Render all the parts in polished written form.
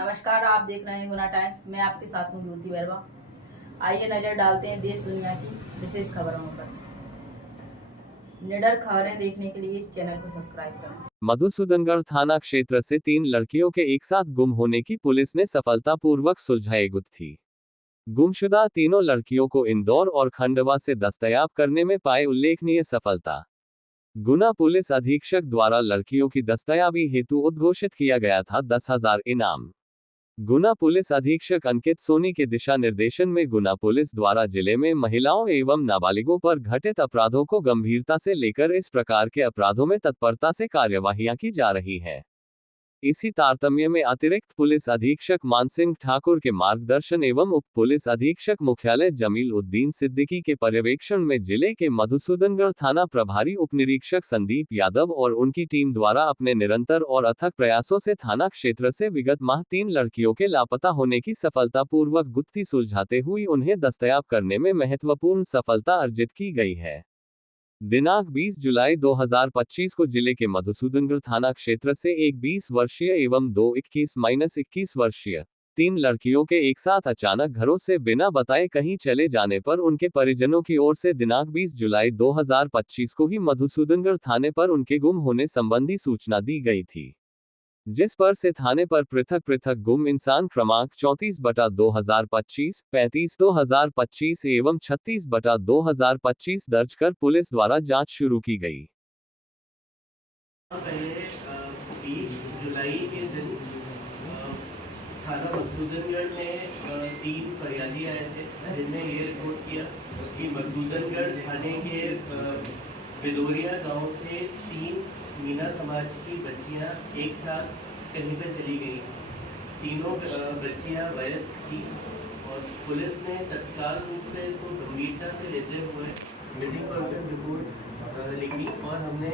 नमस्कार, आप देख रहे हैं गुना टाइम्स। मैं आपके साथ हूँ ज्योति बैरवा। आइए नजर डालते हैं देश दुनिया की विशेष खबरों पर। निडर खबरें देखने के लिए चैनल को सब्सक्राइब करें। मधुसूदनगढ़ थाना क्षेत्र से 3 लड़कियों के एक साथ गुम होने की पुलिस ने सफलतापूर्वक सुलझाई गुत्थी। गुमशुदा तीनों लड़कियों को इंदौर और खंडवा से दस्तयाब करने में पाए उल्लेखनीय सफलता। गुना पुलिस अधीक्षक द्वारा लड़कियों की दस्तयाबी हेतु उद्घोषित किया गया था 10,000 इनाम। गुना पुलिस अधीक्षक अंकित सोनी के दिशा निर्देशन में गुना पुलिस द्वारा जिले में महिलाओं एवं नाबालिगों पर घटित अपराधों को गंभीरता से लेकर इस प्रकार के अपराधों में तत्परता से कार्यवाहियां की जा रही हैं। इसी तारतम्य में अतिरिक्त पुलिस अधीक्षक मानसिंह ठाकुर के मार्गदर्शन एवं उप पुलिस अधीक्षक मुख्यालय जमील उद्दीन सिद्दीकी के पर्यवेक्षण में जिले के मधुसूदनगढ़ थाना प्रभारी उपनिरीक्षक संदीप यादव और उनकी टीम द्वारा अपने निरंतर और अथक प्रयासों से थाना क्षेत्र से विगत माह 3 लड़कियों के लापता होने की सफलतापूर्वक गुत्थी सुलझाते हुए उन्हें दस्तयाब करने में महत्वपूर्ण सफलता अर्जित की गई है। दिनांक 20 जुलाई 2025 को जिले के मधुसूदनगढ़ थाना क्षेत्र से एक 20 वर्षीय एवं 2 21 वर्षीय 3 लड़कियों के एक साथ अचानक घरों से बिना बताए कहीं चले जाने पर उनके परिजनों की ओर से दिनांक 20 जुलाई 2025 को ही मधुसूदनगढ़ थाने पर उनके गुम होने संबंधी सूचना दी गई थी, जिस पर से थाने पर पृथक पृथक गुम इंसान क्रमांक 34/2025, 35/2025 एवं 36/2025 दर्ज कर पुलिस द्वारा जांच शुरू की गई। पहले 20 जुलाई के दिन थाना मधुसूदनगढ़ में 3 फरियादी आए थे, जिनने ये रिपोर्ट किया कि मधुसूदनगढ़ थाने के बिदोरिया गांव से 3 मीना समाज की बच्चियां एक साथ कहीं पर चली गई। तीनों बच्चियां वयस्क थी और पुलिस ने तत्काल रूप से इसको गंभीरता से लेते हुए मिसिंग पर्सन रिपोर्ट लिखी और हमने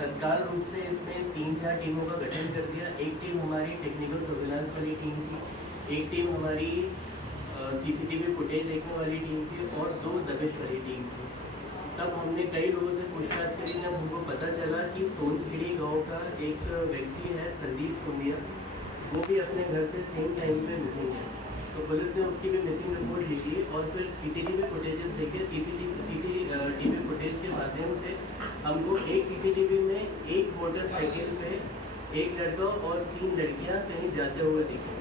तत्काल रूप से इसमें 3-4 टीमों का गठन कर दिया। एक टीम हमारी टेक्निकल सर्विलांस वाली टीम थी, एक टीम हमारी सीसीटीवी फुटेज देखने वाली टीम थी और 2 दबिश वाली टीम थी। तब हमने कई लोगों से पूछताछ करी, जब हमको पता चला कि सोनखेड़ी गांव का एक व्यक्ति है संदीप सोनिया, वो भी अपने घर से सेम टाइम पे मिसिंग है। तो पुलिस ने उसकी भी मिसिंग रिपोर्ट लिखी और फिर सीसीटीवी फुटेजेस देखे। सीसीटीवी फुटेज के माध्यम से हमको एक सीसीटीवी में एक मोटरसाइकिल पे एक लड़का और 3 लड़कियां कहीं जाते हुए दिखे।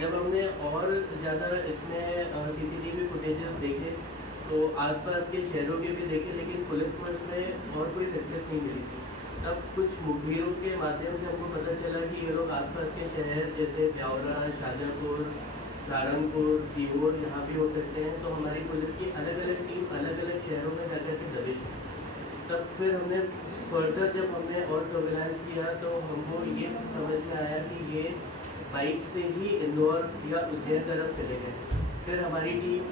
जब हमने और ज़्यादा इसमें सीसीटीवी फुटेजेस देखे तो आसपास के शहरों के भी देखे, लेकिन पुलिस को इसमें और कोई सक्सेस नहीं मिली थी। तब कुछ मुखबिरों के माध्यम से हमको पता चला कि ये लोग आसपास के शहर जैसे ब्यावरा, शाजापुर, सहारनपुर, सीहोर यहाँ भी हो सकते हैं। तो हमारी पुलिस की अलग अलग टीम अलग अलग शहरों में जाकर के दबिश की। तब फिर हमने फर्दर जब हमने और सर्विलांस किया तो हमको ये समझ में आया कि ये बाइक से ही इंदौर या उज्जैन तरफ चले गए। फिर हमारी टीम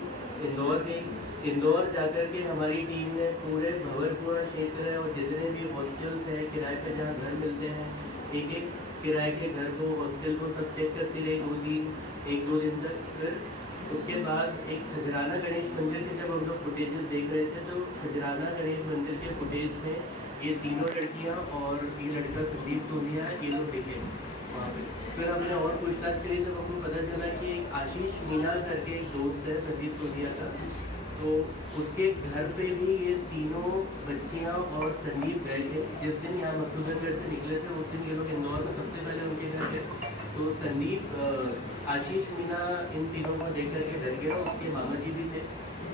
इंदौर गई। इंदौर जाकर के हमारी टीम ने पूरे भंवरपुरा क्षेत्र है और जितने भी हॉस्टल्स हैं किराए पे जहाँ घर मिलते हैं, एक एक किराए के घर को, हॉस्टल को सब चेक करती रही 1-2 दिन तक। फिर उसके बाद एक खजराना गणेश मंदिर के जब हम लोग फुटेजेस देख रहे थे तो खजराना गणेश मंदिर के फुटेज में ये तीनों लड़कियाँ और ये लड़का संदीप सोनिया ये लोग दिखे वहाँ पे। फिर हमने और पूछताछ करी तो हमको पता चला कि एक आशीष मीना करके एक दोस्त है संदीप सोनिया का, तो उसके घर पे भी ये तीनों बच्चियां और संदीप गए थे। जिस दिन यहाँ मधुसूदनगढ़ से निकले थे उस दिन ये लोग इंदौर में सबसे पहले उनके घर गए। तो संदीप आशीष मीना इन तीनों को देख करके डर गया, उसके मामा जी भी थे।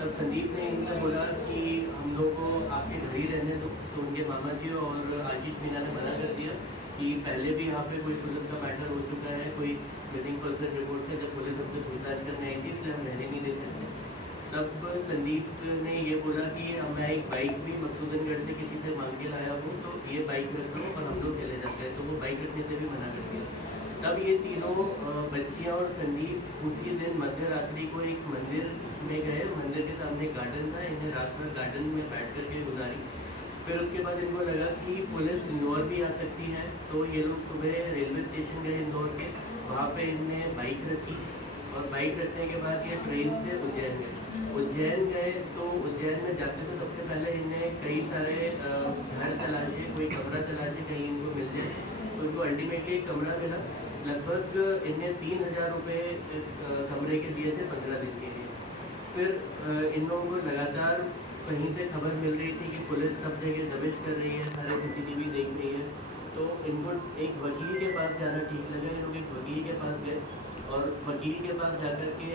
तब संदीप ने इनसे बोला कि हम लोग को आपके घर ही रहने दो। तो उनके मामा जी और आशीष मीना ने मना कर दिया कि पहले भी यहाँ पे कोई पुलिस का मैटर हो चुका है, कोई मिसिंग पर्सन रिपोर्ट से जब पुलिस हमसे पूछताछ करने आई थी, इसलिए हम रहने नहीं दे सकते। तब संदीप ने ये बोला कि मैं एक बाइक भी मधुसूदनगढ़ से किसी से मांग के लाया हूँ, तो ये बाइक रख लो और हम लोग चले जाते हैं। तो वो बाइक रखने से भी मना कर दिया। तब ये तीनों बच्चियाँ और संदीप उसी दिन मध्य रात्रि को एक मंदिर में गए। मंदिर के सामने गार्डन था, इन्हें रात भर गार्डन में बैठ कर के गुजारी। फिर उसके बाद इनको लगा कि पुलिस इंदौर भी आ सकती है, तो ये लोग सुबह रेलवे स्टेशन गए इंदौर के। वहाँ पे इनने बाइक रखी और बाइक रखने के बाद ये ट्रेन से उज्जैन गए। तो उज्जैन में जाते तो सबसे पहले इन्हें कई सारे घर तलाशे, कोई कमरा तलाशे कहीं इनको मिल जाए। तो इनको अल्टीमेटली एक कमरा मिला लगभग इन्हें 3,000 रुपये कमरे के दिए थे 15 दिन के लिए। फिर इन लोगों को लगातार कहीं से खबर मिल रही थी कि पुलिस सब जगह दबिश कर रही है, सारे CCTV देख रही है, तो इनको एक वकील के पास जाना ठीक लगा। इन लोग एक वकील के पास गए और वकील के पास जाकर के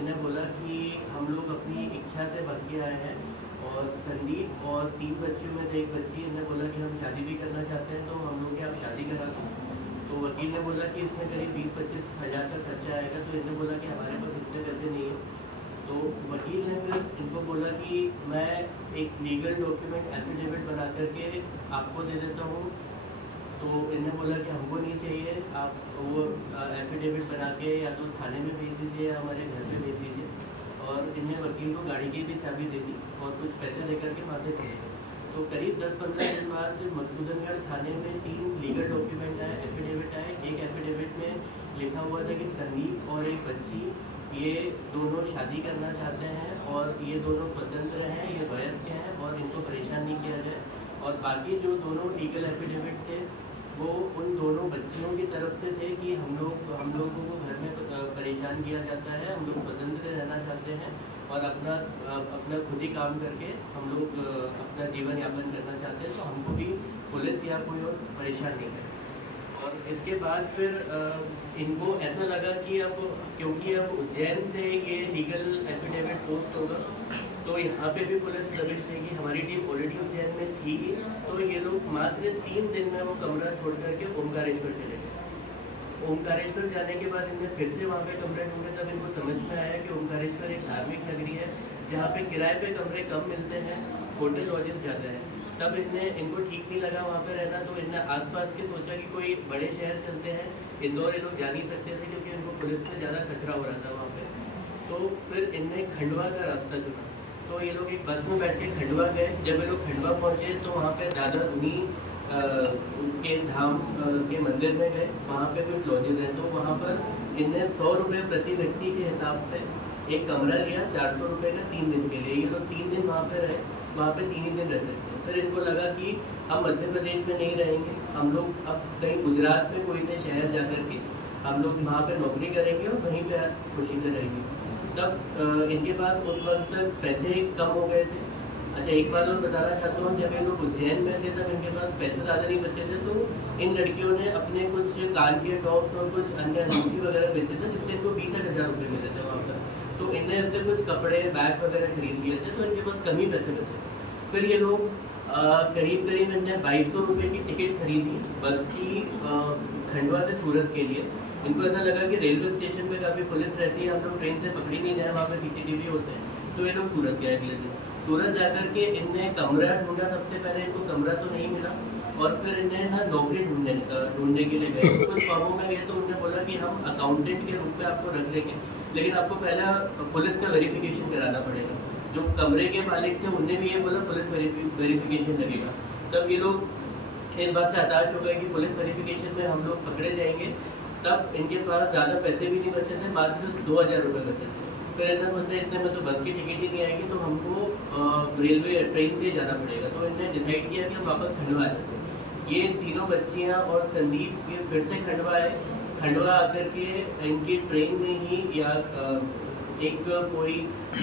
इन्हें बोला कि हम लोग अपनी इच्छा से भाग के आए हैं और संदीप और 3 बच्चियों में से एक बच्ची, इन्हें बोला कि हम शादी भी करना चाहते हैं, तो हम लोग क्या आप शादी करा दो। तो वकील ने बोला कि इसमें करीब 20-25 हज़ार का खर्चा आएगा। तो इन्हें बोला कि हमारे पास इतने पैसे नहीं है। तो वकील ने फिर इनको बोला कि मैं एक लीगल डॉक्यूमेंट एफिडेविट बना करके आपको दे देता हूँ। तो इन्हें बोला कि हमको नहीं चाहिए, आप वो एफिडेविट बना के या तो थाने में भेज दीजिए या हमारे घर पे भेज दीजिए। और इन्हें वकील को गाड़ी की भी चाबी दे दी और कुछ पैसे लेकर के वहाँ से चले गए। तो करीब 10-15 दिन बाद मधुसूदनगढ़ थाने में 3 लीगल डॉक्यूमेंट आए, एफिडेविट आए। एक एफिडेविट में लिखा हुआ था कि संदीप और एक बच्ची ये दोनों शादी करना चाहते हैं और ये दोनों स्वतंत्र हैं, ये वयस्क हैं और इनको परेशान नहीं किया जाए। और बाकी जो दोनों लीगल एफिडेविट थे वो उन दोनों बच्चियों की तरफ से थे कि हम लोगों को घर में परेशान किया जाता है, हम लोग स्वतंत्र रहना चाहते हैं और अपना खुद ही काम करके हम लोग अपना जीवन यापन करना चाहते हैं, तो हमको भी पुलिस या कोई और परेशान नहीं करे। और इसके बाद फिर इनको ऐसा लगा कि अब क्योंकि अब उज्जैन से ये लीगल एफिडेविट पोस्ट होगा तो यहाँ पे भी पुलिस दबिश देगी। हमारी टीम ऑलरेडी उज्जैन में थी, तो ये लोग मात्र 3 दिन में वो कमरा छोड़ करके ओमकारेश्वर चले गए। ओमकारेश्वर जाने के बाद इनने फिर से वहाँ पे कमरे ढूंढे। तब इनको समझ में आया कि ओमकारेश्वर एक धार्मिक नगरी है जहाँ पे किराए पे कमरे कम मिलते हैं, होटल लॉजिंग ज़्यादा है। तब इनको ठीक नहीं लगा वहाँ पे रहना, तो इनने आसपास के सोचा कि कोई बड़े शहर चलते हैं। इंदौर ये लोग जा नहीं सकते थे क्योंकि इनको पुलिस से ज़्यादा खतरा हो रहा था वहाँ पे। तो फिर इनने खंडवा का रास्ता चुना। तो ये लोग एक बस में बैठ के खंडवा गए। जब ये लोग खंडवा पहुँचे तो वहाँ पे दादा धुनी के धाम के मंदिर में गए। वहाँ पे कुछ लॉजेज हैं, तो वहाँ पर इनने 100 रुपये प्रति व्यक्ति के हिसाब से एक कमरा लिया 400 रुपये का 3 दिन के लिए। ये लोग 3 दिन वहाँ पे रहे, वहाँ पे 3 ही दिन रह सकते हैं। फिर इनको लगा कि हम मध्य प्रदेश में नहीं रहेंगे, हम लोग अब कहीं गुजरात में कोई से शहर जा कर के हम लोग वहाँ पे नौकरी करेंगे और वहीं पे खुशी से रहेंगे। तब इनके पास उस वक्त तक पैसे कम हो गए थे। अच्छा, एक बात और बताना चाहता हूँ, जब ये लोग उज्जैन में थे तब इनके पास पैसे ज़्यादा नहीं बचे थे, तो इन लड़कियों ने अपने कुछ कान के टॉप्स और कुछ अन्य अंगूठी वगैरह बेचे थे जिससे इनको 20,000 रुपये मिले थे वहाँ पर। तो इनने इससे कुछ कपड़े बैग वगैरह खरीद लिए थे, तो इनके पास कम ही पैसे बचे। फिर ये लोग करीब इनने 2200 रुपये की टिकट खरीदी बस की खंडवा से सूरत के लिए। इनको ऐसा लगा कि रेलवे स्टेशन पे काफ़ी पुलिस रहती है, हम लोग ट्रेन से पकड़ी नहीं जाए, वहाँ पे CCTV होते हैं। तो ये लोग सूरत गए अगले दिन। सूरत जाकर के इनने कमरा ढूंढा। सबसे पहले इनको कमरा तो नहीं मिला और फिर इन्हें ना नौकरी ढूंढने के लिए गए। कुछ फॉर्मों में गए तो उन्होंने बोला कि हम अकाउंटेंट के रूप में आपको रख लेंगे, लेकिन आपको पहला पुलिस का वेरिफिकेशन कराना पड़ेगा। जो कमरे के मालिक थे उनने भी ये बोला पुलिस वेरिफिकेशन लगेगा। तब ये लोग इस बात से हताश हो गए कि पुलिस वेरिफिकेशन में हम लोग पकड़े जाएंगे। तब इनके पास ज़्यादा पैसे भी नहीं बचे थे, मात्र 2000 रुपये बचे थे। फिर इन्होंने सोचा इतने में तो बस की टिकट ही नहीं आएगी, तो हमको रेलवे ट्रेन से जाना पड़ेगा। तो इन्होंने डिसाइड किया कि हम वापस खंडवा जाते हैं। ये तीनों बच्चियाँ और संदीप ये फिर से खंडवा आए। खंडवा आकर के इनकी ट्रेन में ही या एक कोई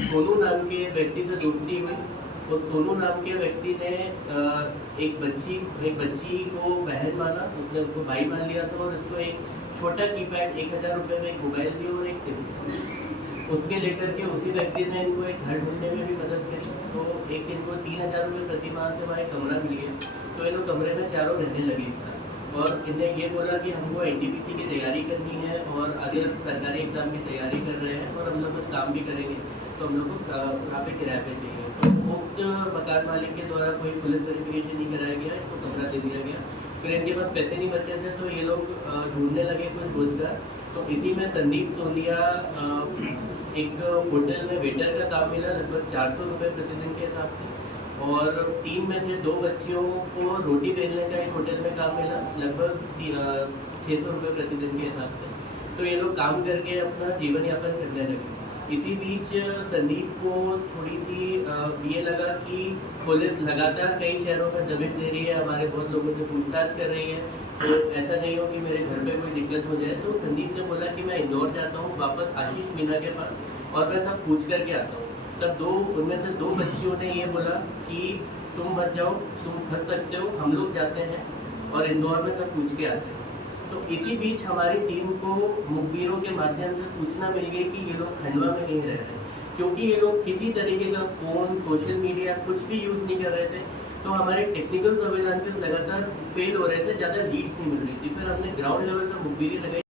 सोनू नाम के व्यक्ति से दोस्ती हुई। तो सोनू नाम के व्यक्ति ने एक बच्ची को बहन माना, उसने उसको भाई मान लिया था और उसको एक छोटा कीपैड 1000 रुपये में एक मोबाइल दिया और एक सिम उसके लेकर के उसी व्यक्ति ने इनको एक घर ढूंढने में भी मदद करी। तो एक इनको 3000 रुपये प्रति माह से वहाँ एक कमरा मिल गया। तो ये लोग कमरे में चारों रहने लगे एक साथ और इन्हें ये बोला कि हमको NTPC की तैयारी करनी है और अगर सरकारी एग्ज़ाम की तैयारी कर रहे हैं और हम लोग कुछ काम भी करेंगे, तो हम लोग को वहाँ पे किराए पे चाहिए। तो मुफ्त मकान मालिक के द्वारा कोई पुलिस वेरिफिकेशन नहीं कराया गया, इनको कमरा दे दिया गया। फिर इनके पास पैसे नहीं बचे थे तो ये लोग ढूंढने लगे कुछ रोजगार। तो इसी में संदीप तोलिया एक होटल में वेटर का काम मिला, लगभग 400 रुपये प्रतिदिन के हिसाब से। और 3 में से 2 बच्चियों को रोटी बेलने का एक होटल में काम मिला, लगभग 600 रुपये प्रतिदिन के हिसाब से। तो ये लोग काम करके अपना जीवन यापन करने लगे। इसी बीच संदीप को थोड़ी सी ये लगा कि पुलिस लगातार कई शहरों में दबिश दे रही है, हमारे बहुत लोगों से पूछताछ कर रही है, तो ऐसा नहीं हो कि मेरे घर पे कोई दिक्कत हो जाए। तो संदीप ने बोला कि मैं इंदौर जाता हूँ वापस आशीष मीना के पास और मैं सब पूछ करके आता हूँ। तब उनमें से दो बच्चियों ने ये बोला कि तुम मत जाओ, तुम फंस सकते हो, हम लोग जाते हैं और इंदौर में सब पूछ के आते हैं। तो इसी बीच हमारी टीम को मुखबिरों के माध्यम से सूचना मिल गई कि ये लोग खंडवा में नहीं रह रहे, क्योंकि ये लोग किसी तरीके का फ़ोन, सोशल मीडिया कुछ भी यूज़ नहीं कर रहे थे। तो हमारे टेक्निकल सर्विलांसेस लगातार फेल हो रहे थे, ज़्यादा लीड्स नहीं मिल रही थी। फिर हमने ग्राउंड लेवल पर मुखबिरी लगाई।